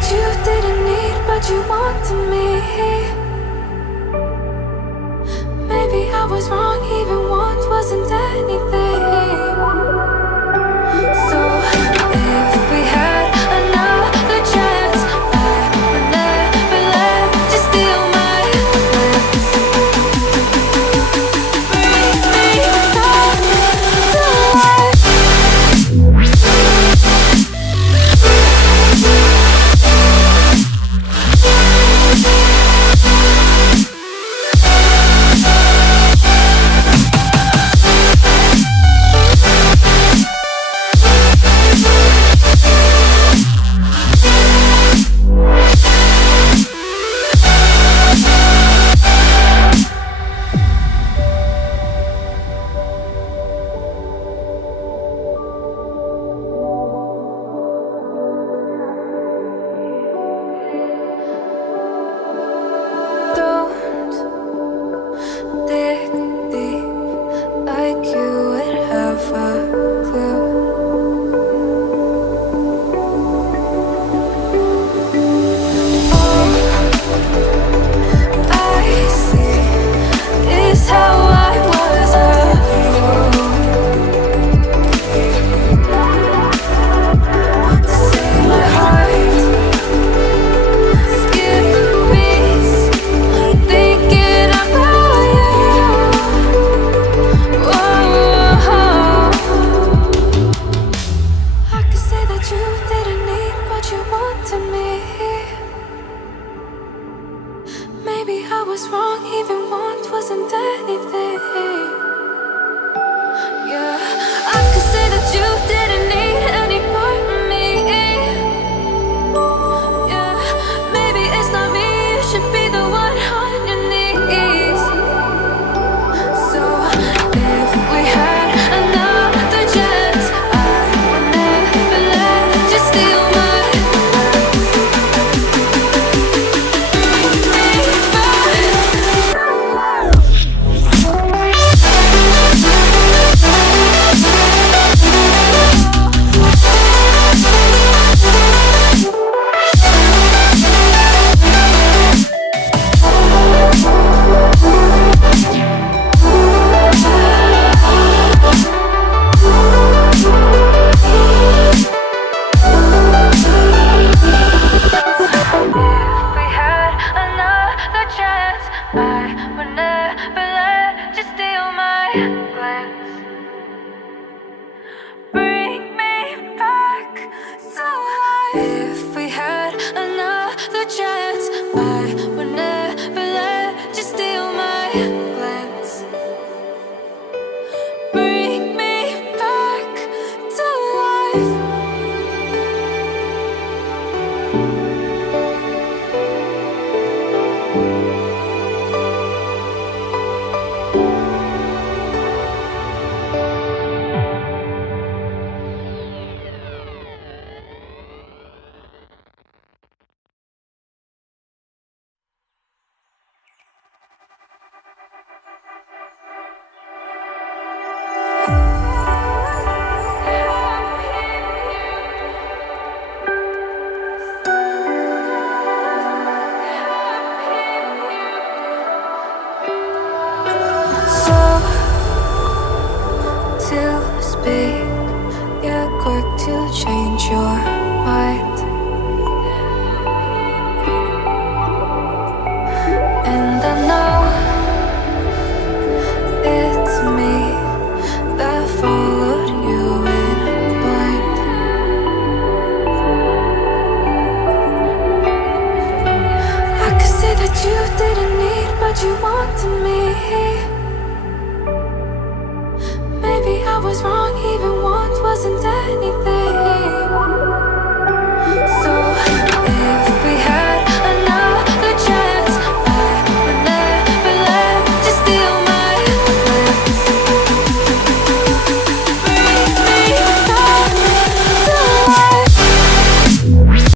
that you didn't need, but you wanted me. Maybe I was wrong, even once wasn't anything. So if we had another chance, I would never let you steal my glance. Bring me back to life. Don't dig deep like you would have a clue. All I see is how I was a fool to see my heart skip beats, thinking about you. Whoa. I could say that you didn't need, but you wanted me. Maybe I was wrong, even once wasn't anything. Yeah, I could say that you didn't need any part of me. Yeah, maybe it's not me, you should be the one on your knees. So if we had another chance, I would never let you steal my bring me back to life. If we had another chance, I would never let you steal my glance. Bring me back to life. So to speak, you're quick to change your mind. And I know it's me that followed you in blind. I could say that you didn't need, but you wanted me. Maybe I was wrong, even once wasn't anything.